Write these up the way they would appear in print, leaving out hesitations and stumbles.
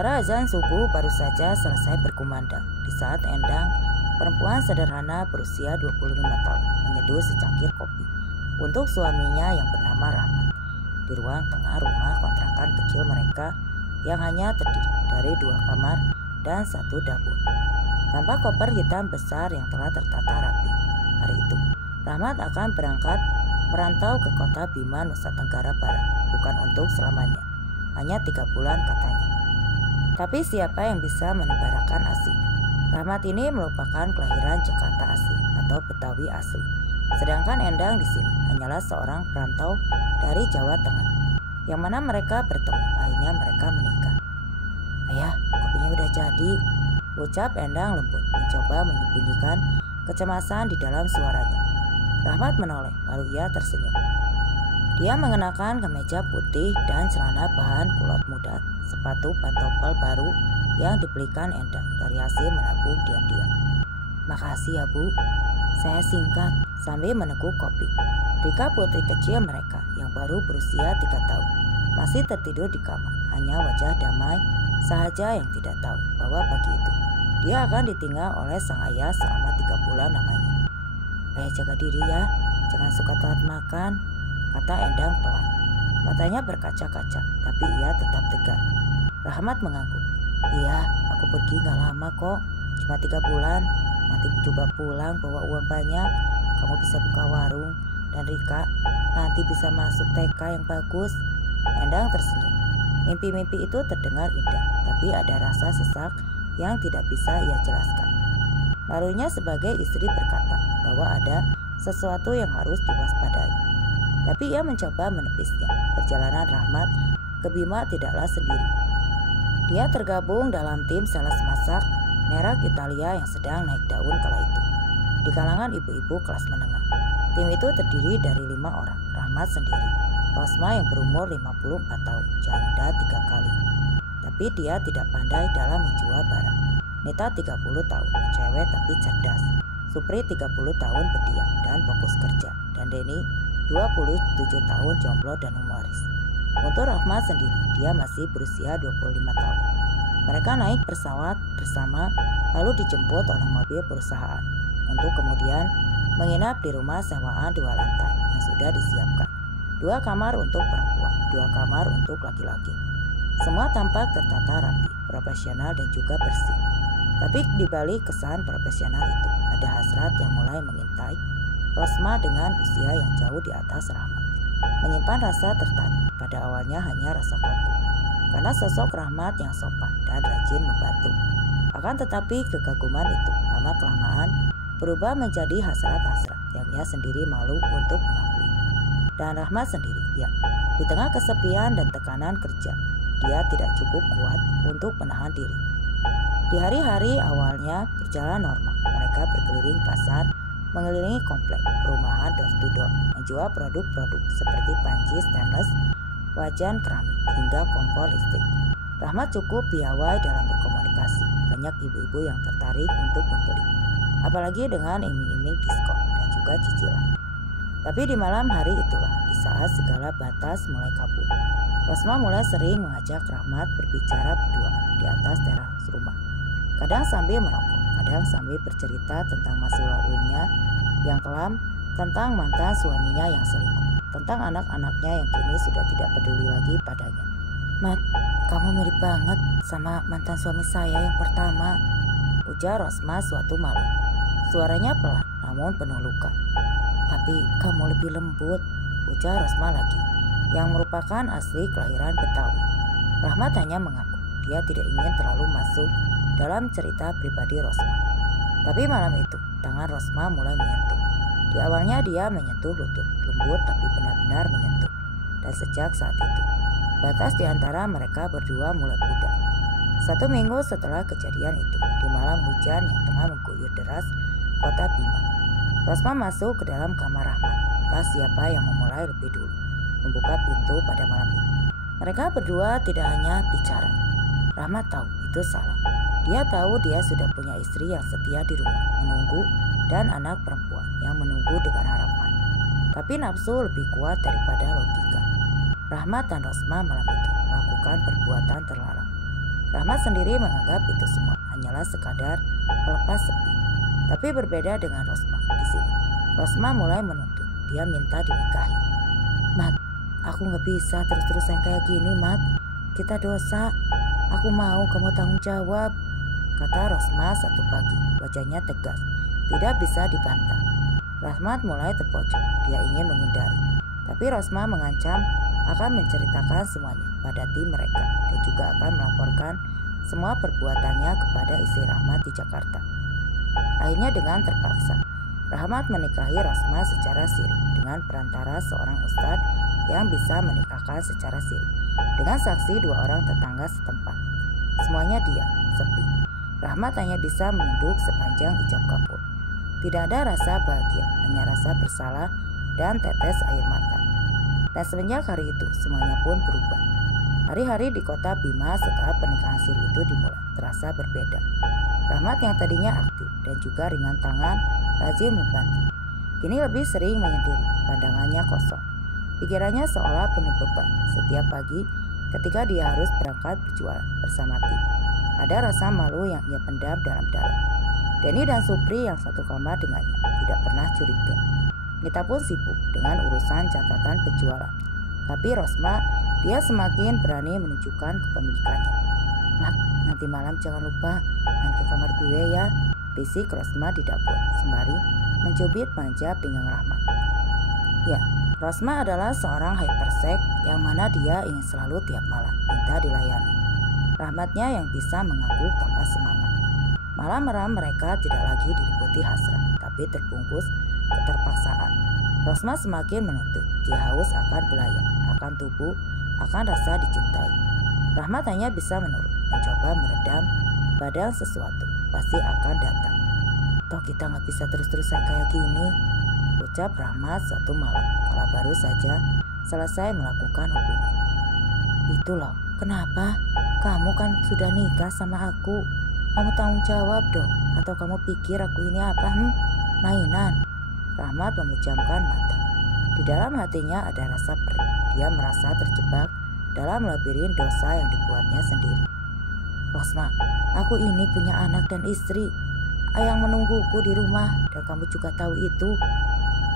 Suara azan subuh baru saja selesai berkumandang di saat Endang, perempuan sederhana berusia 25 tahun, menyeduh secangkir kopi untuk suaminya yang bernama Rahmat di ruang tengah rumah kontrakan kecil mereka yang hanya terdiri dari 2 kamar dan 1 dapur. Tanpa koper hitam besar yang telah tertata rapi. Hari itu, Rahmat akan berangkat merantau ke kota Bima, Nusa Tenggara Barat, bukan untuk selamanya, hanya 3 bulan katanya. Tapi siapa yang bisa menebarakan asli? Rahmat ini merupakan kelahiran Jakarta asli atau Betawi asli. Sedangkan Endang di sini hanyalah seorang perantau dari Jawa Tengah. Yang mana mereka bertemu, akhirnya mereka menikah. "Ayah, kopinya udah jadi," ucap Endang lembut, mencoba menyembunyikan kecemasan di dalam suaranya. Rahmat menoleh, lalu ia tersenyum. Dia mengenakan kemeja putih dan celana bahan kulot muda, sepatu pantopel baru yang dibelikan Endang dari hasil menabung diam-diam. "Makasih ya Bu," saya singkat sambil meneguk kopi. Rika, putri kecil mereka yang baru berusia 3 tahun, masih tertidur di kamar. Hanya wajah damai saja yang tidak tahu bahwa pagi itu dia akan ditinggal oleh sang ayah selama 3 bulan namanya. "Ayah jaga diri ya, jangan suka telat makan," kata Endang pelan. Matanya berkaca-kaca, tapi ia tetap tegar. Rahmat mengangguk. "Iya, aku pergi gak lama kok, cuma 3 bulan. Nanti juga pulang bawa uang banyak, kamu bisa buka warung. Dan Rika, nanti bisa masuk TK yang bagus." Endang tersenyum. Mimpi-mimpi itu terdengar indah, tapi ada rasa sesak yang tidak bisa ia jelaskan. Lalunya sebagai istri berkata bahwa ada sesuatu yang harus diwaspadai. Tapi ia mencoba menepisnya. Perjalanan Rahmat ke Bima tidaklah sendiri. Dia tergabung dalam tim sales masak merek Italia yang sedang naik daun kala itu di kalangan ibu-ibu kelas menengah. Tim itu terdiri dari 5 orang. Rahmat sendiri, Rosma yang berumur 54 tahun, janda 3 kali, tapi dia tidak pandai dalam menjual barang. Nita 30 tahun, cewek tapi cerdas. Supri 30 tahun, pendiam dan fokus kerja. Dan Denny 27 tahun, jomblo dan humoris. Untuk Rahmat sendiri, dia masih berusia 25 tahun. Mereka naik pesawat bersama lalu dijemput oleh mobil perusahaan untuk kemudian menginap di rumah sewaan 2 lantai yang sudah disiapkan. 2 kamar untuk perempuan, 2 kamar untuk laki-laki. Semua tampak tertata rapi, profesional dan juga bersih. Tapi di balik kesan profesional itu ada hasrat yang mulai mengintai Rosma dengan usia yang jauh di atas Rahmat. Menyimpan rasa tertarik, pada awalnya hanya rasa kagum karena sosok Rahmat yang sopan dan rajin membantu. Akan tetapi kekaguman itu lama-kelamaan berubah menjadi hasrat-hasrat yang ia sendiri malu untuk mengakui. Dan Rahmat sendiri, ya, di tengah kesepian dan tekanan kerja, dia tidak cukup kuat untuk menahan diri. Di hari-hari awalnya berjalan normal. Mereka berkeliling pasar, mengelilingi komplek perumahan door to door, menjual produk-produk seperti panci stainless, wajan keramik, hingga kompor listrik. Rahmat cukup piawai dalam berkomunikasi. Banyak ibu-ibu yang tertarik untuk membeli, apalagi dengan iming-iming diskon dan juga cicilan. Tapi di malam hari itulah, di saat segala batas mulai kabur, Rosma mulai sering mengajak Rahmat berbicara berdua di atas teras rumah. Kadang sambil merokok, kadang sambil bercerita tentang masa lalunya yang kelam, tentang mantan suaminya yang selingkuh, tentang anak-anaknya yang kini sudah tidak peduli lagi padanya. "Mat, kamu mirip banget sama mantan suami saya yang pertama," ujar Rosma suatu malam. Suaranya pelan namun penuh luka. "Tapi kamu lebih lembut," ujar Rosma lagi, yang merupakan asli kelahiran Betawi. Rahmat hanya mengaku dia tidak ingin terlalu masuk dalam cerita pribadi Rosma. Tapi malam itu tangan Rosma mulai menyentuh. Di awalnya dia menyentuh lutut, lembut tapi benar-benar menyentuh. Dan sejak saat itu, batas di antara mereka berdua mulai pudar. 1 minggu setelah kejadian itu, di malam hujan yang tengah mengguyur deras kota Bima, Rosma masuk ke dalam kamar Rahmat. Entah siapa yang memulai lebih dulu membuka pintu pada malam itu. Mereka berdua tidak hanya bicara. Rahmat tahu itu salah. Dia tahu dia sudah punya istri yang setia di rumah, menunggu, dan anak perempuan yang menunggu dengan harapan. Tapi nafsu lebih kuat daripada logika. Rahmat dan Rosma malam itu melakukan perbuatan terlarang. Rahmat sendiri menganggap itu semua hanyalah sekadar pelepas sepi. Tapi berbeda dengan Rosma di sini. Rosma mulai menuntut, dia minta dinikahi. Mat, aku gak bisa terus-terusan kayak gini, Mat. Kita dosa. Aku mau kamu tanggung jawab, kata Rosma satu pagi. Wajahnya tegas, tidak bisa dibantah. Rahmat mulai terpojok, dia ingin menghindari. Tapi Rosma mengancam akan menceritakan semuanya pada tim mereka dan juga akan melaporkan semua perbuatannya kepada istri Rahmat di Jakarta. Akhirnya dengan terpaksa, Rahmat menikahi Rosma secara siri dengan perantara seorang ustadz yang bisa menikahkan secara siri dengan saksi 2 orang tetangga setempat. Semuanya diam, sepi. Rahmat hanya bisa menunduk sepanjang ijab kabul. Tidak ada rasa bahagia, hanya rasa bersalah dan tetes air mata. Dan semenjak hari itu, semuanya pun berubah. Hari-hari di kota Bima setelah pernikahan siri itu dimulai terasa berbeda. Rahmat yang tadinya aktif dan juga ringan tangan, rajin membantu, kini lebih sering menyendiri, pandangannya kosong. Pikirannya seolah penuh beban. Setiap pagi ketika dia harus berangkat berjualan bersama tim, ada rasa malu yang ia pendam dalam-dalam. Denny dan Supri yang satu kamar dengannya tidak pernah curiga. Kita pun sibuk dengan urusan catatan penjualan. Tapi Rosma, dia semakin berani menunjukkan kepemilikannya. Mat, nanti malam jangan lupa main ke kamar gue ya, bisik Rosma di dapur sembari mencubit manja pinggang Rahmat. Ya, Rosma adalah seorang hypersex yang mana dia ingin selalu tiap malam minta dilayani. Rahmatnya yang bisa mengaku tanpa semangat. Malam-malam mereka tidak lagi diliputi hasrat, tapi terbungkus keterpaksaan. Rosma semakin menuntut, dia haus akan belayar, akan tubuh, akan rasa dicintai. Rahmat hanya bisa menurut, mencoba meredam badan sesuatu, pasti akan datang. Toh kita gak bisa terus-terusan kayak gini, ucap Rahmat satu malam kala baru saja selesai melakukan hubungan. Itu loh, kenapa? Kamu kan sudah nikah sama aku. Kamu tanggung jawab dong. Atau kamu pikir aku ini apa? Mainan? Rahmat memejamkan mata. Di dalam hatinya ada rasa perih. Dia merasa terjebak dalam labirin dosa yang dibuatnya sendiri. Rosma, aku ini punya anak dan istri yang menungguku di rumah, dan kamu juga tahu itu.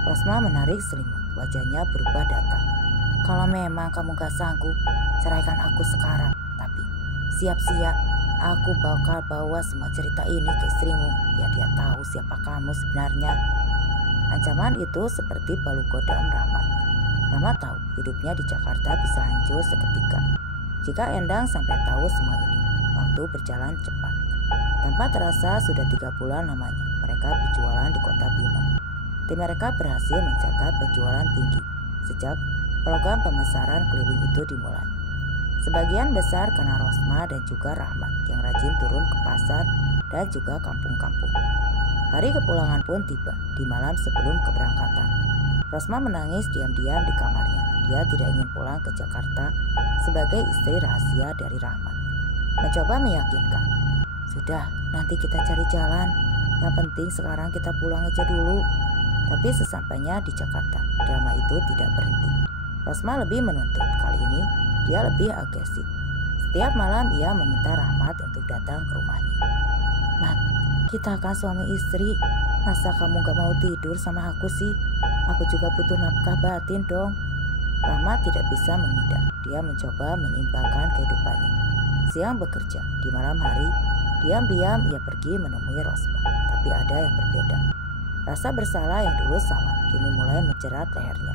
Rosma menarik selimut, wajahnya berubah datar. Kalau memang kamu gak sanggup, ceraikan aku sekarang. Tapi siap-siap, aku bakal bawa semua cerita ini ke istrimu, biar dia tahu siapa kamu sebenarnya. Ancaman itu seperti palu godam Rahmat. Rahmat tahu hidupnya di Jakarta bisa hancur seketika jika Endang sampai tahu semua ini. Waktu berjalan cepat. Tanpa terasa sudah 3 bulan lamanya mereka berjualan di kota Bima. Tim mereka berhasil mencatat penjualan tinggi sejak program pemesaran keliling itu dimulai. Sebagian besar karena Rosma dan juga Rahmat yang rajin turun ke pasar dan juga kampung-kampung. Hari kepulangan pun tiba di malam sebelum keberangkatan. Rosma menangis diam-diam di kamarnya. Dia tidak ingin pulang ke Jakarta sebagai istri rahasia dari Rahmat. Mencoba meyakinkan, sudah, nanti kita cari jalan. Yang penting sekarang kita pulang aja dulu. Tapi sesampainya di Jakarta, drama itu tidak berhenti. Rosma lebih menuntut. Kali ini dia lebih agresif. Setiap malam ia meminta Rahmat untuk datang ke rumahnya. Mat, kita kan suami istri. Masa kamu gak mau tidur sama aku sih? Aku juga butuh nafkah batin dong. Rahmat tidak bisa menghindar. Dia mencoba menyeimbangkan kehidupannya. Siang bekerja, di malam hari diam-diam ia pergi menemui Rosma. Tapi ada yang berbeda. Rasa bersalah yang dulu sama kini mulai menjerat lehernya.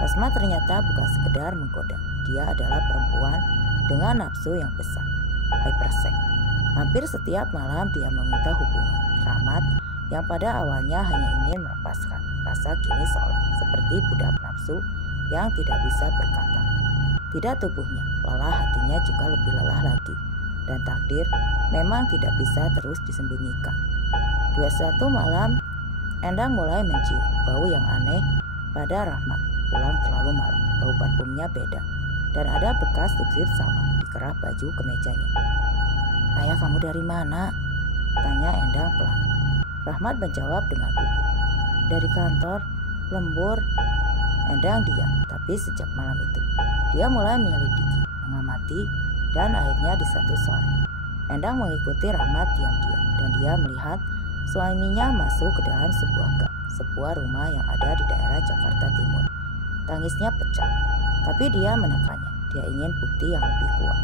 Rosma ternyata bukan sekedar menggoda. Dia adalah perempuan dengan nafsu yang besar, hypersex. Hampir setiap malam dia meminta hubungan. Rahmat yang pada awalnya hanya ingin melepaskan rasa kini seolah seperti budak nafsu yang tidak bisa berkata. Tidak tubuhnya, lelah hatinya juga lebih lelah lagi. Dan takdir memang tidak bisa terus disembunyikan. 21 malam, Endang mulai mencium bau yang aneh pada Rahmat. Pulang terlalu malam, bau parfumnya beda. Dan ada bekas lipstick sama di kerah baju kemejanya. Ayah kamu dari mana? Tanya Endang pelan. Rahmat menjawab dengan gugup. Dari kantor, lembur. Endang diam, tapi sejak malam itu dia mulai menyelidiki, mengamati, Dan akhirnya di satu sore, Endang mengikuti Rahmat diam-diam dan dia melihat suaminya masuk ke dalam sebuah rumah yang ada di daerah Jakarta Timur. Tangisnya pecah, tapi dia menekannya. Dia ingin bukti yang lebih kuat.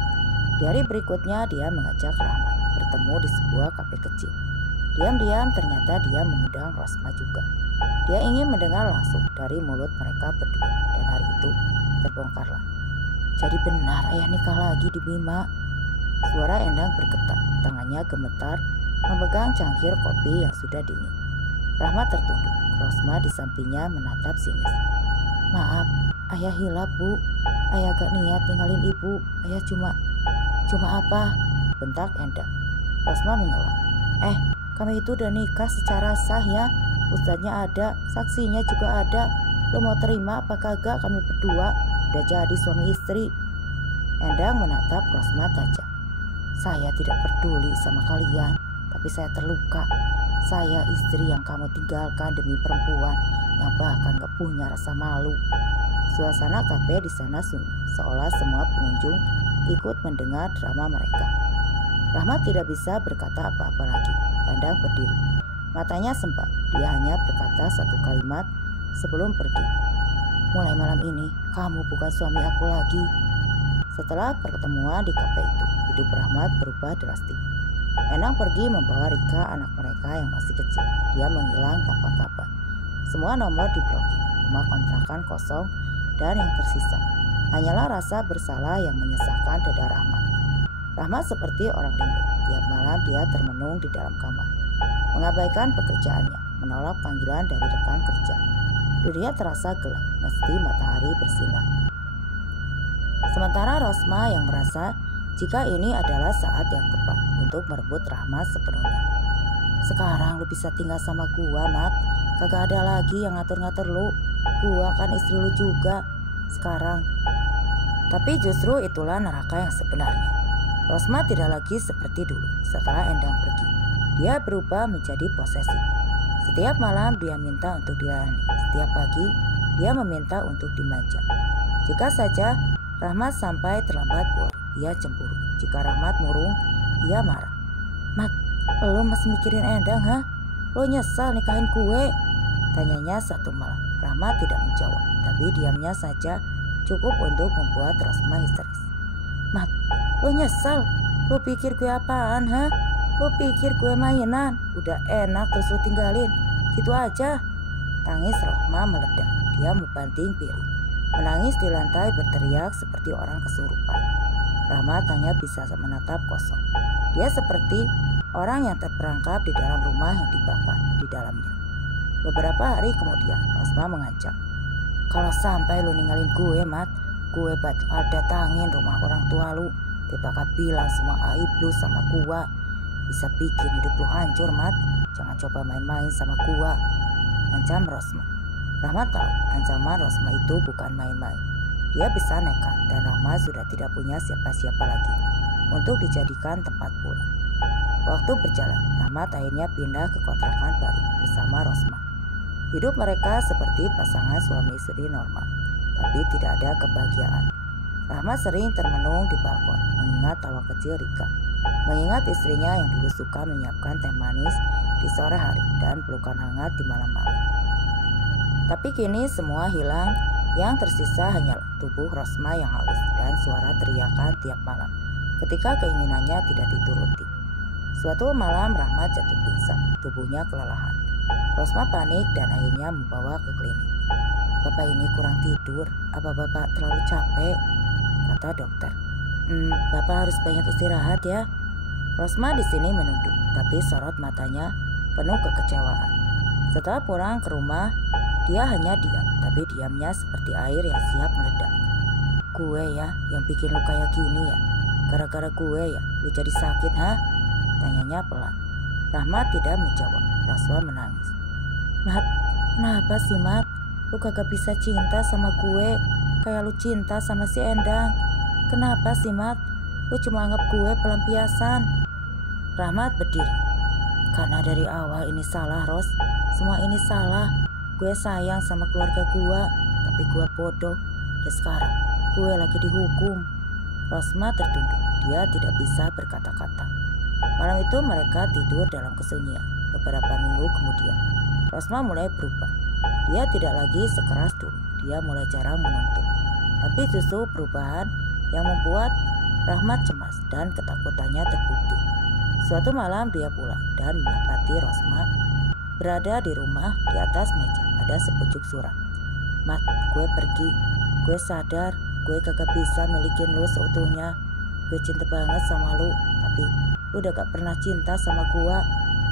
Di hari berikutnya dia mengajak Rahmat bertemu di sebuah kafe kecil. Diam-diam ternyata dia mengundang Rosma juga. Dia ingin mendengar langsung dari mulut mereka berdua dan hari itu terbongkarlah. Jadi benar ayah nikah lagi di Bima. Suara Endang bergetar, tangannya gemetar memegang cangkir kopi yang sudah dingin. Rahmat tertunduk, Rosma di sampingnya menatap sinis. Maaf, ayah hilap bu. Ayah gak niat tinggalin ibu. Ayah cuma apa? Bentak Endang. Rosma menyela. Kami itu udah nikah secara sah ya. Ustadznya ada, saksinya juga ada. Lo mau terima apa kagak kami berdua udah jadi suami istri? Endang menatap Rosma tajam. Saya tidak peduli sama kalian, tapi saya terluka. Saya istri yang kamu tinggalkan demi perempuan yang bahkan gak punya rasa malu. Suasana kafe di sana sunyi, seolah semua pengunjung ikut mendengar drama mereka. Rahmat tidak bisa berkata apa-apa lagi. Endang berdiri, matanya sembab. Dia hanya berkata satu kalimat sebelum pergi. Mulai malam ini kamu bukan suami aku lagi. Setelah pertemuan di kafe itu, hidup Rahmat berubah drastis. Endang pergi membawa Rika, anak mereka yang masih kecil. Dia menghilang tanpa kabar. Semua nomor diblokir, rumah kontrakan kosong, dan yang tersisa hanyalah rasa bersalah yang menyesakkan dada Rahmat. Rahmat seperti orang linglung. Tiap malam dia termenung di dalam kamar, mengabaikan pekerjaannya, menolak panggilan dari rekan kerja. Dunia terasa gelap, meski matahari bersinar. Sementara Rosma yang merasa jika ini adalah saat yang tepat untuk merebut Rahmat sepenuhnya. Sekarang lu bisa tinggal sama gua, Mat. Kagak ada lagi yang ngatur-ngatur lu. Gua kan istri lu juga sekarang. Tapi justru itulah neraka yang sebenarnya. Rosma tidak lagi seperti dulu setelah Endang pergi. Dia berubah menjadi posesif. Setiap malam dia minta untuk dilayani. Setiap pagi dia meminta untuk dimanja. Jika saja Rahmat sampai terlambat pulang, ia cemburu. Jika Rahmat murung, ia marah. Mat, lo masih mikirin Endang, ha? Lo nyesal nikahin gue? Tanyanya satu malam. Rahmat tidak menjawab, tapi diamnya saja cukup untuk membuat Rosma histeris. Mat, lo nyesal? Lo pikir gue apaan, ha? Lo pikir gue mainan? Udah enak terus lo tinggalin, gitu aja. Tangis Rosma meledak. Dia membanting piring, menangis di lantai, berteriak seperti orang kesurupan. Rahmat hanya bisa menatap kosong. Dia seperti orang yang terperangkap di dalam rumah yang dibakar di dalamnya. Beberapa hari kemudian, Rosma mengancam, kalau sampai lu ninggalin gue, Mat, gue bakal datangin rumah orang tua lu. Gue bakal bilang semua aib lu sama gue. Bisa bikin hidup lu hancur, Mat. Jangan coba main-main sama gue, ancam Rosma. Rahmat tahu ancaman Rosma itu bukan main-main. Dia bisa nekat dan Rahmat sudah tidak punya siapa-siapa lagi untuk dijadikan tempat pulang. Waktu berjalan, Rahmat akhirnya pindah ke kontrakan baru bersama Rosma. Hidup mereka seperti pasangan suami istri normal, tapi tidak ada kebahagiaan. Rahmat sering termenung di balkon, mengingat tawa kecil Rika, mengingat istrinya yang dulu suka menyiapkan teh manis di sore hari dan pelukan hangat di malam-malam. Tapi kini semua hilang, yang tersisa hanyalah tubuh Rosma yang haus dan suara teriakan tiap malam ketika keinginannya tidak dituruti. Suatu malam Rahmat jatuh pingsan, tubuhnya kelelahan. Rosma panik dan akhirnya membawa ke klinik. Bapak ini kurang tidur, apa bapak terlalu capek? Kata dokter. Bapak harus banyak istirahat ya. Rosma di sini menunduk, tapi sorot matanya penuh kekecewaan. Setelah pulang ke rumah, dia hanya diam, tapi diamnya seperti air yang siap meledak. Gue ya yang bikin lu kayak gini ya? Gara-gara gue ya lu jadi sakit, ha? Tanyanya pelan. Rahmat tidak menjawab. Rosma menangis. Mat, kenapa sih Mat? Lu kagak bisa cinta sama gue kayak lu cinta sama si Endang. Kenapa sih Mat? Lu cuma anggap gue pelampiasan. Rahmat berdiri. Karena dari awal ini salah, Ros. Semua ini salah. Gue sayang sama keluarga gue, tapi gue bodoh. Dan sekarang gue lagi dihukum. Rosma tertunduk, dia tidak bisa berkata-kata. Malam itu mereka tidur dalam kesunyian. Beberapa minggu kemudian, Rosma mulai berubah. Dia tidak lagi sekeras dulu, dia mulai jarang menuntut. Tapi justru perubahan yang membuat Rahmat cemas dan ketakutannya terbukti. Suatu malam dia pulang dan mendapati Rosma berada di rumah. Di atas meja ada sepucuk surat. "Mat, gue pergi. Gue sadar gue kagak bisa milikin lu seutuhnya. Gue cinta banget sama lu, tapi lu udah gak pernah cinta sama gue.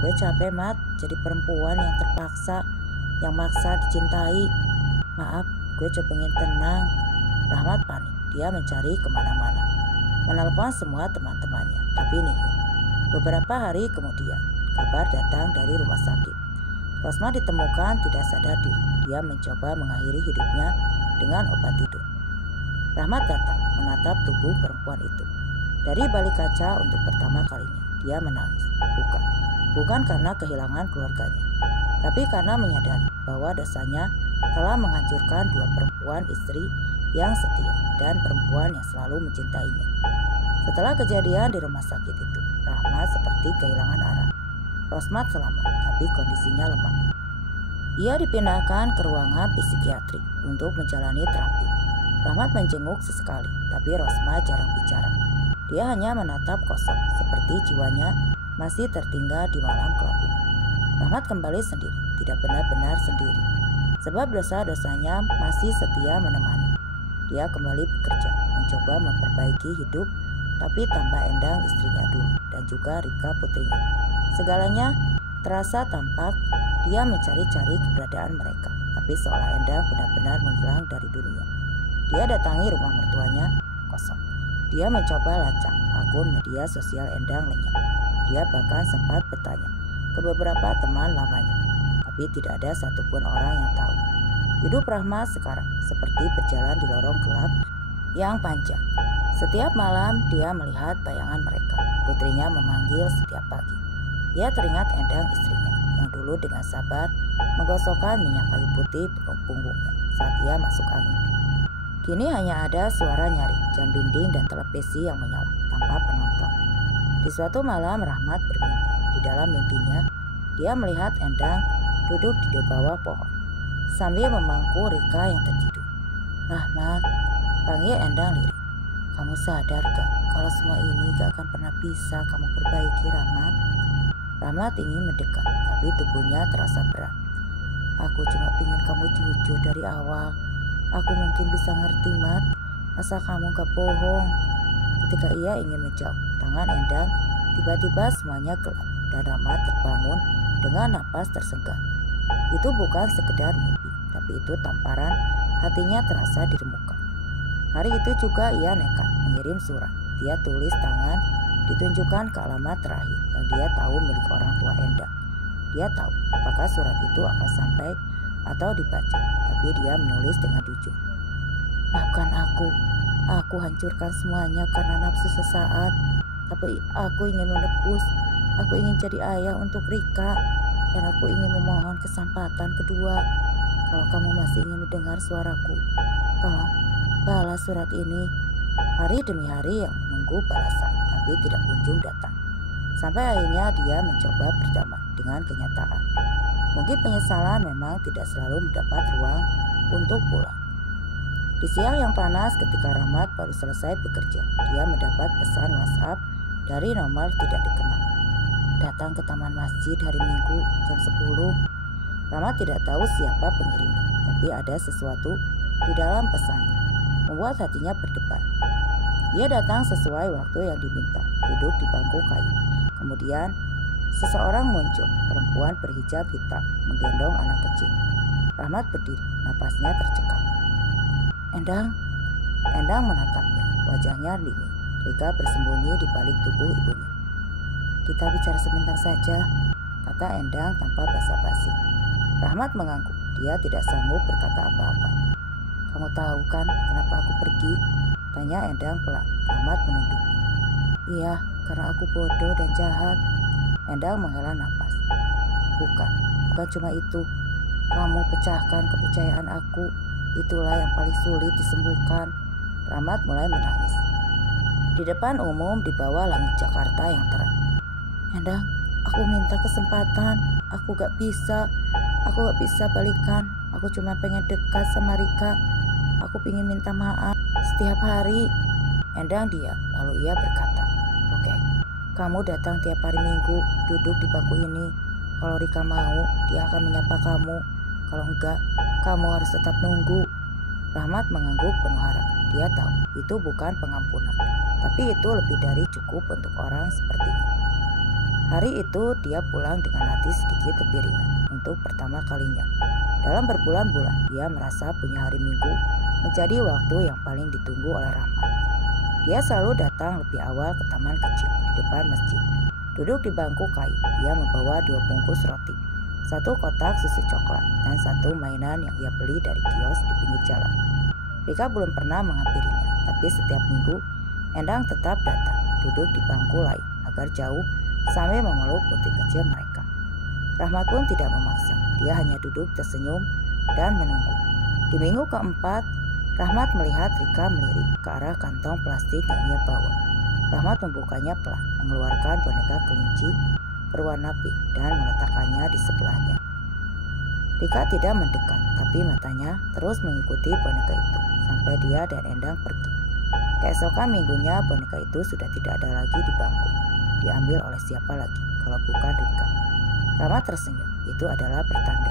Gue capek, Mat, jadi perempuan yang terpaksa, yang maksa dicintai. Maaf, gue coba ingin tenang." Rahmat panik. Dia mencari kemana-mana, menelpon semua teman-temannya, tapi nihil. Beberapa hari kemudian, kabar datang dari rumah sakit. Rosma ditemukan tidak sadar diri. Dia mencoba mengakhiri hidupnya dengan obat tidur. Rahmat datang menatap tubuh perempuan itu. Dari balik kaca untuk pertama kalinya, dia menangis. Bukan karena kehilangan keluarganya, tapi karena menyadari bahwa dosanya telah menghancurkan dua perempuan istri yang setia dan perempuan yang selalu mencintainya. Setelah kejadian di rumah sakit itu, Rahmat seperti kehilangan arah. Rosma selamat, tapi kondisinya lemah. Ia dipindahkan ke ruangan psikiatri untuk menjalani terapi. Rahmat menjenguk sesekali, tapi Rosma jarang bicara. Dia hanya menatap kosong, seperti jiwanya masih tertinggal di malam kelabu. Rahmat kembali sendiri, tidak benar-benar sendiri, sebab dosa-dosanya masih setia menemani. Dia kembali bekerja, mencoba memperbaiki hidup, tapi tanpa Endang istrinya dulu dan juga Rika putrinya. Segalanya terasa tampak. Dia mencari-cari keberadaan mereka, tapi seolah Endang benar-benar menghilang dari dunia. Dia datangi rumah mertuanya, kosong. Dia mencoba lacak akun media sosial Endang lenyap. Dia bahkan sempat bertanya ke beberapa teman lamanya, tapi tidak ada satupun orang yang tahu. Hidup Rahmat sekarang seperti berjalan di lorong gelap yang panjang. Setiap malam dia melihat bayangan mereka. Putrinya memanggil setiap pagi. Ia teringat Endang istrinya yang dulu dengan sabar menggosokkan minyak kayu putih punggungnya saat ia masuk angin. Kini hanya ada suara nyaring, jam dinding dan televisi yang menyala tanpa penonton. Di suatu malam Rahmat bermimpi. Di dalam mimpinya dia melihat Endang duduk di bawah pohon sambil memangku Rika yang tertidur. "Rahmat," panggil Endang lirik. "Kamu sadar gak kalau semua ini gak akan pernah bisa kamu perbaiki, Rahmat?" Rahmat ingin mendekat, tapi tubuhnya terasa berat. "Aku cuma pingin kamu jujur dari awal. Aku mungkin bisa ngerti, Mat, asal kamu gak bohong." Ketika ia ingin menjauh, tangan Endang tiba-tiba semuanya gelap dan Rahmat terbangun dengan napas tersengat. Itu bukan sekedar mimpi, tapi itu tamparan hatinya terasa diremukkan. Hari itu juga ia nekat mengirim surat. Dia tulis tangan ditunjukkan ke alamat terakhir yang dia tahu milik orang tua Endang. Dia tahu apakah surat itu akan sampai atau dibaca, tapi dia menulis dengan jujur. "Maafkan aku hancurkan semuanya karena nafsu sesaat. Tapi aku ingin menebus, aku ingin jadi ayah untuk Rika, dan aku ingin memohon kesempatan kedua. Kalau kamu masih ingin mendengar suaraku, tolong balas surat ini." Hari demi hari yang menunggu balasan, tapi tidak kunjung datang. Sampai akhirnya dia mencoba berdamai dengan kenyataan. Mungkin penyesalan memang tidak selalu mendapat ruang untuk pulang. Di siang yang panas ketika Rahmat baru selesai bekerja, dia mendapat pesan WhatsApp dari nomor tidak dikenal. "Datang ke taman masjid hari Minggu jam 10. Rahmat tidak tahu siapa pengirimnya, tapi ada sesuatu di dalam pesannya membuat hatinya berdebar. Dia datang sesuai waktu yang diminta, duduk di bangku kayu. Kemudian seseorang muncul, perempuan berhijab hitam, menggendong anak kecil. Rahmat berdiri, napasnya tercekat. Endang menatapnya, wajahnya dingin. Rika bersembunyi di balik tubuh ibunya. "Kita bicara sebentar saja," kata Endang tanpa basa-basi. Rahmat mengangguk, dia tidak sanggup berkata apa-apa. "Kamu tahu kan kenapa aku pergi?" tanya Endang pelan. Rahmat menunduk. "Iya, karena aku bodoh dan jahat." Endang menghela napas. Bukan cuma itu. Kamu pecahkan kepercayaan aku. Itulah yang paling sulit disembuhkan." Rahmat mulai menangis. Di depan umum di bawah langit Jakarta yang terang. Endang, aku minta kesempatan. Aku gak bisa balikan. Aku cuma pengen dekat sama Rika. Aku pengen minta maaf setiap hari. Endang diam, lalu ia berkata, "Oke, kamu datang tiap hari Minggu, duduk di bangku ini. Kalau Rika mau, dia akan menyapa kamu. Kalau enggak, kamu harus tetap nunggu." Rahmat mengangguk penuh harap. Dia tahu itu bukan pengampunan, tapi itu lebih dari cukup untuk orang sepertinya. Hari itu dia pulang dengan hati sedikit lebih ringan untuk pertama kalinya. Dalam berbulan-bulan dia merasa punya hari Minggu menjadi waktu yang paling ditunggu oleh Rahmat. Dia selalu datang lebih awal ke taman kecil di depan masjid. Duduk di bangku kayu, ia membawa 2 bungkus roti, 1 kotak susu coklat, dan 1 mainan yang ia beli dari kios di pinggir jalan. Rika belum pernah menghampirinya, tapi setiap minggu Endang tetap datang, duduk di bangku lain agar jauh sambil memeluk putri kecil mereka. Rahmat pun tidak memaksa, dia hanya duduk tersenyum dan menunggu. Di minggu keempat, Rahmat melihat Rika melirik ke arah kantong plastik yang ia bawa. Rahmat membukanya pelan, mengeluarkan boneka kelinci berwarna pink dan meletakkannya di sebelahnya. Rika tidak mendekat, tapi matanya terus mengikuti boneka itu sampai dia dan Endang pergi. Keesokan minggunya boneka itu sudah tidak ada lagi di bangku. Diambil oleh siapa lagi kalau bukan Rika. Rahmat tersenyum, itu adalah pertanda.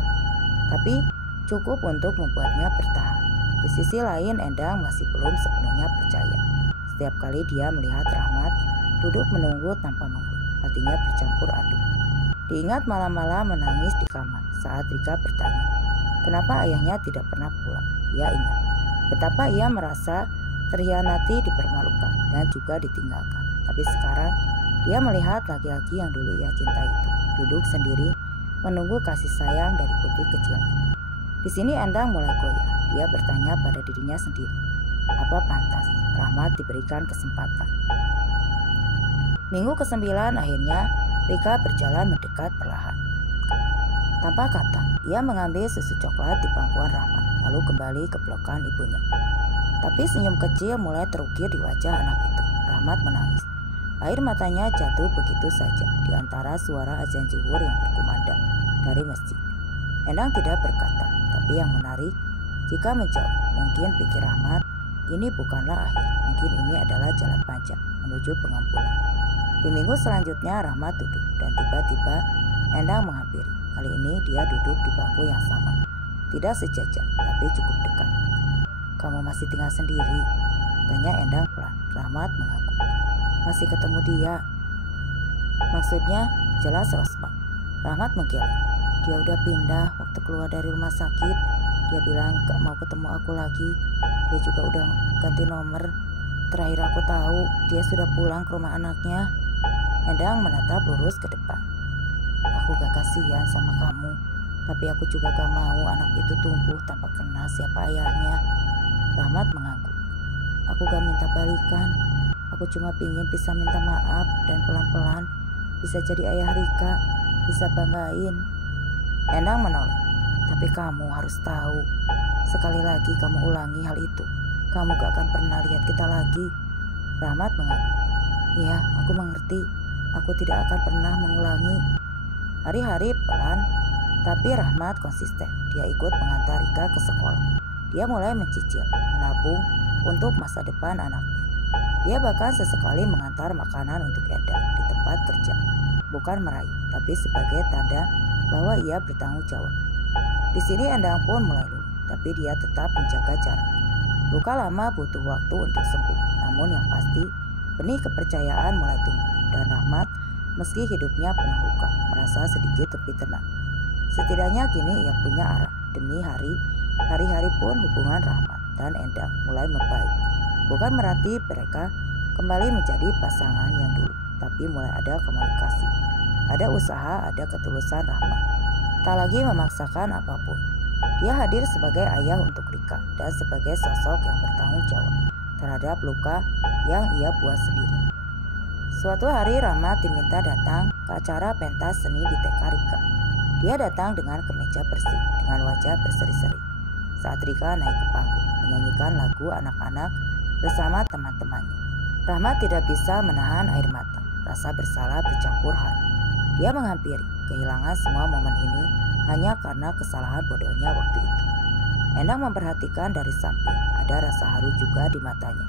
Tapi cukup untuk membuatnya bertahan. Di sisi lain Endang masih belum sepenuhnya percaya. Setiap kali dia melihat Rahmat duduk menunggu tanpa mengeluh, hatinya bercampur aduk. Diingat malam-malam menangis di kamar saat Rika bertanya, kenapa ayahnya tidak pernah pulang. Ia ingat betapa ia merasa terhianati, dipermalukan, dan juga ditinggalkan. Tapi sekarang dia melihat laki-laki yang dulu ia cintai itu duduk sendiri menunggu kasih sayang dari putri kecilnya. Di sini Endang mulai goyah. Dia bertanya pada dirinya sendiri, apa pantas Rahmat diberikan kesempatan? Minggu ke-9 akhirnya Rika berjalan mendekat perlahan. Tanpa kata, ia mengambil susu coklat di pangkuan Rahmat, lalu kembali ke pelukan ibunya. Tapi senyum kecil mulai terukir di wajah anak itu. Rahmat menangis. Air matanya jatuh begitu saja di antara suara azan zuhur yang berkumandang dari masjid. Endang tidak berkata, tapi yang menarik, jika menjauh, mungkin pikir Rahmat, ini bukanlah akhir, mungkin ini adalah jalan panjang menuju pengampunan. Di minggu selanjutnya Rahmat duduk dan tiba-tiba Endang menghampiri. Kali ini dia duduk di bangku yang sama, tidak sejajar tapi cukup dekat. "Kamu masih tinggal sendiri?" tanya Endang pelan. Rahmat mengangguk. "Masih ketemu dia." Maksudnya jelas Rosma. Rahmat menggeleng. "Dia udah pindah waktu keluar dari rumah sakit. Dia bilang gak mau ketemu aku lagi. Dia juga udah ganti nomor. Terakhir aku tahu dia sudah pulang ke rumah anaknya." Endang menatap lurus ke depan. "Aku gak kasihan sama kamu, tapi aku juga gak mau anak itu tumbuh tanpa kenal siapa ayahnya." Rahmat mengangguk. "Aku gak minta balikan. Aku cuma pingin bisa minta maaf dan pelan-pelan bisa jadi ayah Rika, bisa banggain." Endang menoleh. "Tapi kamu harus tahu, sekali lagi kamu ulangi hal itu, kamu gak akan pernah lihat kita lagi." Rahmat mengangguk. "Iya, aku mengerti. Aku tidak akan pernah mengulangi." Hari-hari pelan, tapi Rahmat konsisten. Dia ikut mengantar Rika ke sekolah. Dia mulai mencicil, menabung untuk masa depan anaknya. Dia bahkan sesekali mengantar makanan untuk Endang di tempat kerja. Bukan merayu, tapi sebagai tanda bahwa ia bertanggung jawab. Di sini Endang pun mulai luluh, tapi dia tetap menjaga jarak. Luka lama butuh waktu untuk sembuh, namun yang pasti benih kepercayaan mulai tumbuh. Dan Rahmat, meski hidupnya penuh luka, merasa sedikit lebih tenang. Setidaknya kini ia punya arah. Demi hari-hari pun hubungan Rahmat dan Endang mulai membaik. Bukan berarti mereka kembali menjadi pasangan yang dulu, tapi mulai ada komunikasi, ada usaha, ada ketulusan Rahmat. Tak lagi memaksakan apapun. Dia hadir sebagai ayah untuk Rika dan sebagai sosok yang bertanggung jawab terhadap luka yang ia buat sendiri. Suatu hari Rahmat diminta datang ke acara pentas seni di TK Rika. Dia datang dengan kemeja bersih, dengan wajah berseri-seri. Saat Rika naik ke panggung, menyanyikan lagu anak-anak bersama teman-temannya. Rahmat tidak bisa menahan air mata. Rasa bersalah bercampur haru. Dia menghampiri, kehilangan semua momen ini hanya karena kesalahan bodohnya waktu itu. Endang memperhatikan dari samping, ada rasa haru juga di matanya.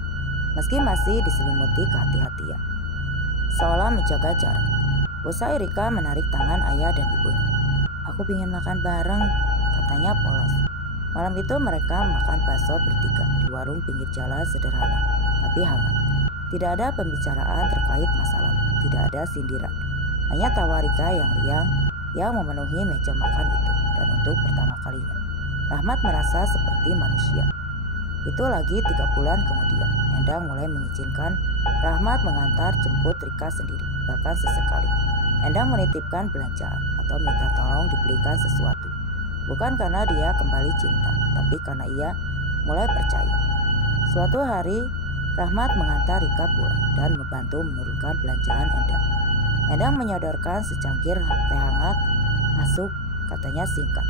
Meski masih diselimuti kehati-hatian, seolah menjaga jarak. Usai Rika menarik tangan ayah dan ibunya. "Aku ingin makan bareng," katanya polos. Malam itu mereka makan bakso bertiga di warung pinggir jalan sederhana, tapi hangat. Tidak ada pembicaraan terkait masa lalu, tidak ada sindiran. Hanya tawa Rika yang riang yang memenuhi meja makan itu. Dan untuk pertama kalinya, Rahmat merasa seperti manusia. Itu lagi 3 bulan kemudian, Endang mulai mengizinkan Rahmat mengantar jemput Rika sendiri, bahkan sesekali. Endang menitipkan belanjaan atau minta tolong dibelikan sesuatu. Bukan karena dia kembali cinta, tapi karena ia mulai percaya. Suatu hari, Rahmat mengantar Rika pulang dan membantu menurunkan belanjaan Endang. Endang menyodorkan secangkir teh hangat. "Masuk," katanya singkat.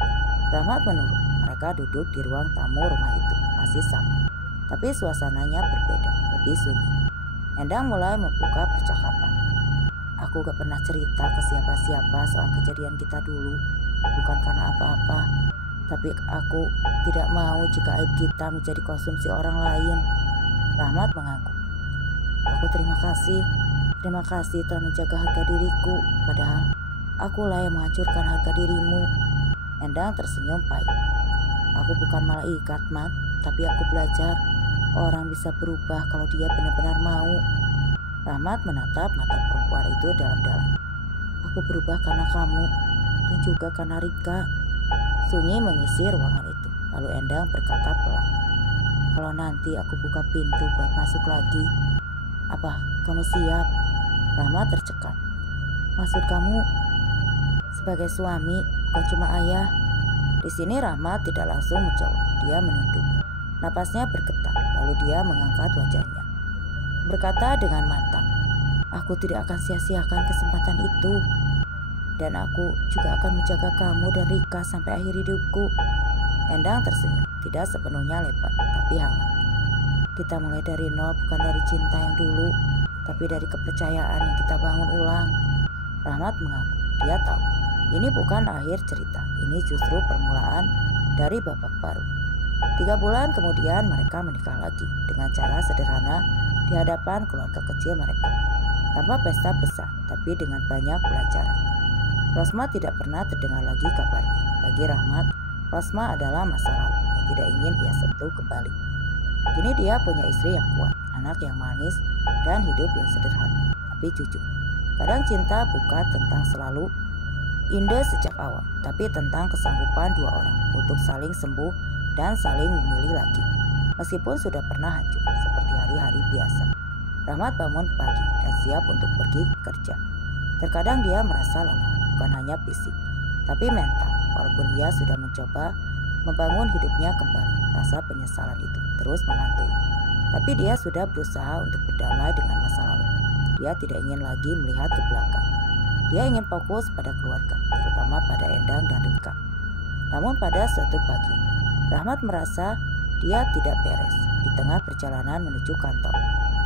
Rahmat menurut. Mereka duduk di ruang tamu rumah itu, masih sama. Tapi suasananya berbeda, lebih sunyi. Endang mulai membuka percakapan. "Aku gak pernah cerita ke siapa-siapa soal kejadian kita dulu. Bukan karena apa-apa, tapi aku tidak mau jika aib kita menjadi konsumsi orang lain." Rahmat mengangguk. "Aku terima kasih telah menjaga harga diriku, padahal akulah yang menghancurkan harga dirimu." Endang tersenyum pahit. "Aku bukan malaikat, Mat, tapi aku belajar orang bisa berubah kalau dia benar-benar mau." Rahmat menatap mata perempuan itu dalam-dalam. "Aku berubah karena kamu dan juga karena Rika." Sunyi mengisi ruangan itu. Lalu Endang berkata pelan, "Kalau nanti aku buka pintu buat masuk lagi, apa kamu siap?" Rahmat tercekat. "Maksud kamu sebagai suami, bukan cuma ayah?" Di sini Rahmat tidak langsung menjawab. Dia menunduk. Napasnya bergetar, lalu dia mengangkat wajahnya. Berkata dengan mantap, "Aku tidak akan sia-siakan kesempatan itu. Dan aku juga akan menjaga kamu dan Rika sampai akhir hidupku." Endang tersenyum, tidak sepenuhnya lebar, tapi hangat. "Kita mulai dari nol, bukan dari cinta yang dulu, tapi dari kepercayaan yang kita bangun ulang." Rahmat mengaku. Dia tahu, ini bukan akhir cerita, ini justru permulaan dari babak baru. 3 bulan kemudian mereka menikah lagi dengan cara sederhana di hadapan keluarga kecil mereka. Tanpa pesta besar, tapi dengan banyak pelajaran. Rosma tidak pernah terdengar lagi kabarnya. Bagi Rahmat, Rosma adalah masa lalu yang tidak ingin ia sentuh kembali. Kini dia punya istri yang kuat, anak yang manis, dan hidup yang sederhana, tapi jujur. Kadang cinta bukan tentang selalu indah sejak awal, tapi tentang kesanggupan 2 orang untuk saling sembuh dan saling memilih lagi. Meskipun sudah pernah hancur seperti hari-hari biasa, Rahmat bangun pagi dan siap untuk pergi kerja. Terkadang dia merasa lelah, bukan hanya fisik, tapi mental. Walaupun ia sudah mencoba membangun hidupnya kembali, rasa penyesalan itu terus menghantui. Tapi dia sudah berusaha untuk berdamai dengan masa lalu. Dia tidak ingin lagi melihat ke belakang. Dia ingin fokus pada keluarga, terutama pada Endang dan Rika. Namun pada suatu pagi, Rahmat merasa dia tidak beres. Di tengah perjalanan menuju kantor,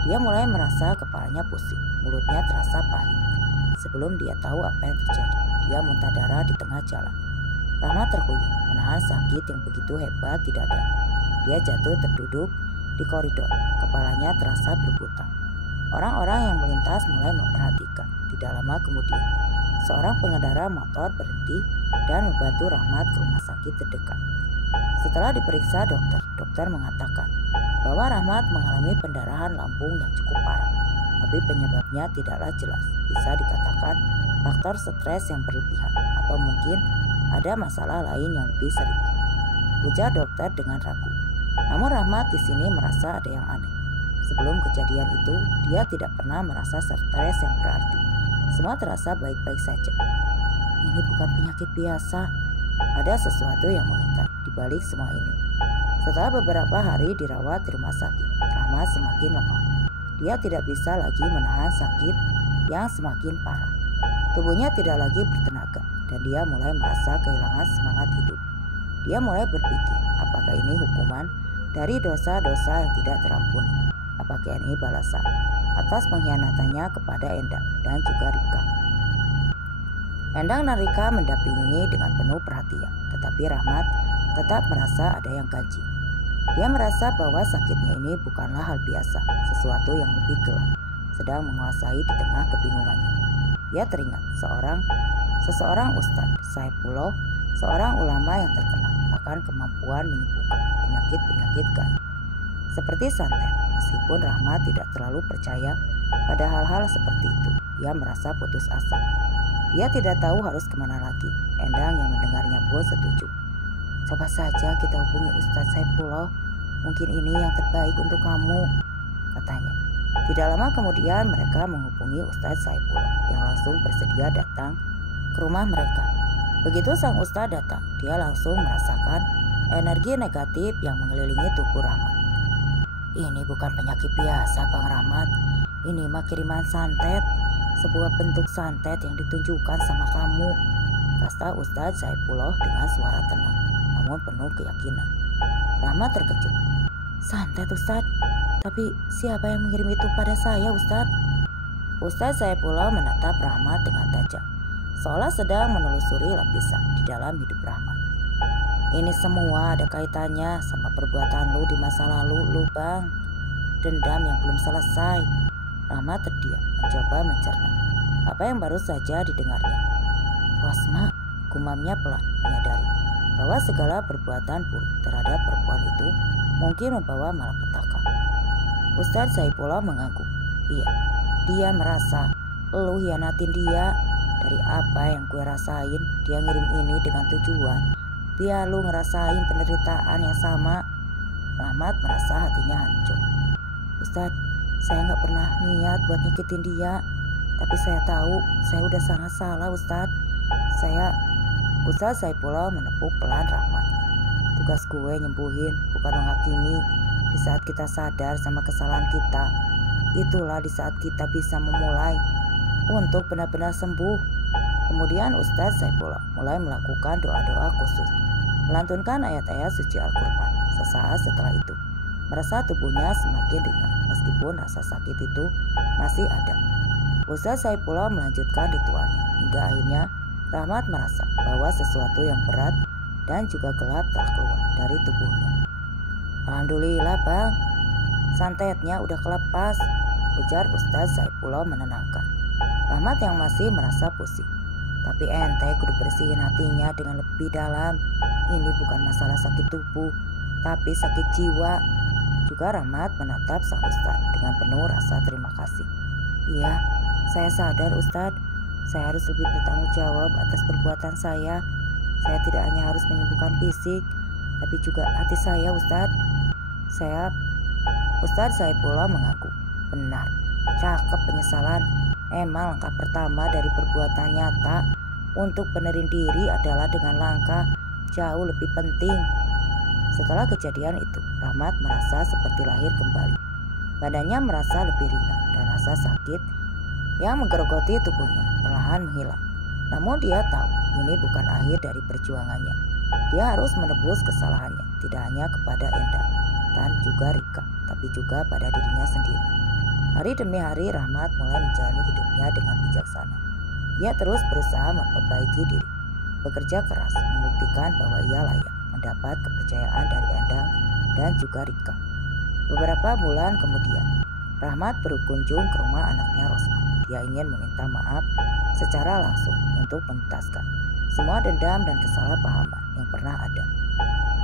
dia mulai merasa kepalanya pusing, mulutnya terasa pahit. Sebelum dia tahu apa yang terjadi, dia muntah darah di tengah jalan. Rahmat terhuyung, menahan sakit yang begitu hebat di dada. Dia jatuh terduduk di koridor, kepalanya terasa berputar. Orang-orang yang melintas mulai memperhatikan. Tidak lama kemudian, seorang pengendara motor berhenti dan membantu Rahmat ke rumah sakit terdekat. Setelah diperiksa dokter mengatakan bahwa Rahmat mengalami pendarahan lambung yang cukup parah, tapi penyebabnya tidaklah jelas. Bisa dikatakan faktor stres yang berlebihan, atau mungkin ada masalah lain yang lebih serius, ujar dokter dengan ragu. Namun Rahmat di sini merasa ada yang aneh. Sebelum kejadian itu, dia tidak pernah merasa stres yang berarti. Semua terasa baik-baik saja. Ini bukan penyakit biasa. Ada sesuatu yang mengintai di balik semua ini. Setelah beberapa hari dirawat di rumah sakit, Rahmat semakin lemah. Dia tidak bisa lagi menahan sakit yang semakin parah. Tubuhnya tidak lagi bertenaga dan dia mulai merasa kehilangan semangat hidup. Dia mulai berpikir, apakah ini hukuman dari dosa-dosa yang tidak terampuni? Apakah ini balasan atas pengkhianatannya kepada Endang dan juga Rika. Endang dan Rika mendampingi dengan penuh perhatian, tetapi Rahmat tetap merasa ada yang ganjil. Dia merasa bahwa sakitnya ini bukanlah hal biasa, sesuatu yang lebih gelap sedang menguasai di tengah kebingungannya. Ia teringat seseorang Ustadz Saifullah, seorang ulama yang terkenal akan kemampuan menyembuhkan penyakit-penyakit gaib seperti santet. Meskipun Rahmat tidak terlalu percaya pada hal-hal seperti itu, ia merasa putus asa. Dia tidak tahu harus kemana lagi. Endang yang mendengarnya pun setuju. Coba saja kita hubungi Ustadz Saifullah, mungkin ini yang terbaik untuk kamu, katanya. Tidak lama kemudian mereka menghubungi Ustadz Saifullah yang langsung bersedia datang ke rumah mereka. Begitu sang Ustadz datang, dia langsung merasakan energi negatif yang mengelilingi tubuh Rahmat. Ini bukan penyakit biasa, Bang Rahmat. Ini mah kiriman santet, sebuah bentuk santet yang ditunjukkan sama kamu, kata Ustadz Saifullah dengan suara tenang namun penuh keyakinan. Rahmat terkejut. Santet, Ustadz? Tapi siapa yang mengirim itu pada saya, Ustadz? Ustadz Saifullah menatap Rahmat dengan tajam, seolah sedang menelusuri lapisan di dalam hidup Rahmat. Ini semua ada kaitannya sama perbuatan lu di masa lalu, lu Bang. Dendam yang belum selesai. Rahmat terdiam, mencoba mencerna apa yang baru saja didengarnya. Rosma, gumamnya pelan, menyadari bahwa segala perbuatan buruk terhadap perempuan itu mungkin membawa malapetaka. Ustadz Saifullah mengangguk. Iya, dia merasa lu hianatin dia. Dari apa yang gue rasain, dia ngirim ini dengan tujuan biar lu ngerasain penderitaan yang sama. Rahmat merasa hatinya hancur. Ustadz, saya gak pernah niat buat nyakitin dia, tapi saya tahu saya udah sangat salah, Ustadz. Ustadz Saifullah menepuk pelan Rahmat. Tugas gue nyembuhin, bukan menghakimi. Di saat kita sadar sama kesalahan kita, itulah di saat kita bisa memulai untuk benar-benar sembuh. Kemudian Ustadz Saifullah mulai melakukan doa-doa khusus, melantunkan ayat-ayat suci Al-Quran. Sesaat setelah itu, merasa tubuhnya semakin ringan meskipun rasa sakit itu masih ada. Ustadz Saifullah melanjutkan ritualnya hingga akhirnya Rahmat merasa bahwa sesuatu yang berat dan juga gelap telah keluar dari tubuhnya. Alhamdulillah Bang, santetnya udah kelepas, ujar Ustadz Saifullah menenangkan Rahmat yang masih merasa pusing. Tapi ente kudu bersihin hatinya dengan lebih dalam. Ini bukan masalah sakit tubuh, tapi sakit jiwa. Juga Rahmat menatap sang Ustadz dengan penuh rasa terima kasih. Iya, saya sadar Ustadz. Saya harus lebih bertanggung jawab atas perbuatan saya. Saya tidak hanya harus menyembuhkan fisik, tapi juga hati saya, Ustadz. Ustadz Saifullah mengaku. Benar, cakep penyesalan. Emang langkah pertama dari perbuatan nyata untuk benerin diri adalah dengan langkah jauh lebih penting. Setelah kejadian itu, Rahmat merasa seperti lahir kembali. Badannya merasa lebih ringan dan rasa sakit yang menggerogoti tubuhnya perlahan menghilang. Namun dia tahu ini bukan akhir dari perjuangannya. Dia harus menebus kesalahannya, tidak hanya kepada Endang dan juga Rika, tapi juga pada dirinya sendiri. Hari demi hari Rahmat mulai menjalani hidupnya dengan bijaksana. Ia terus berusaha memperbaiki diri, bekerja keras, membuktikan bahwa ia layak mendapat kepercayaan dari Endang dan juga Rika. Beberapa bulan kemudian, Rahmat berkunjung ke rumah anaknya Rosma. Dia ingin meminta maaf secara langsung untuk menuntaskan semua dendam dan kesalahpahaman yang pernah ada.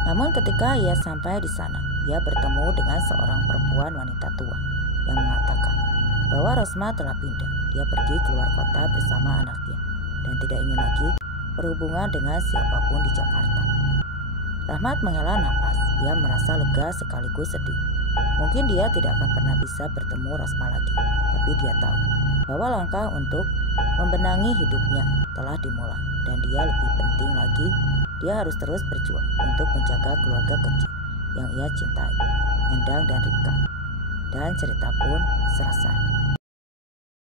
Namun ketika ia sampai di sana, ia bertemu dengan seorang perempuan wanita tua yang mengatakan bahwa Rosma telah pindah. Dia pergi keluar kota bersama anaknya dan tidak ingin lagi berhubungan dengan siapapun di Jakarta. Rahmat menghela napas. Dia merasa lega sekaligus sedih. Mungkin dia tidak akan pernah bisa bertemu Rosma lagi, tapi dia tahu bahwa langkah untuk membenahi hidupnya telah dimulai dan dia lebih penting lagi, dia harus terus berjuang untuk menjaga keluarga kecil yang ia cintai, Endang dan Rika. Dan cerita pun selesai.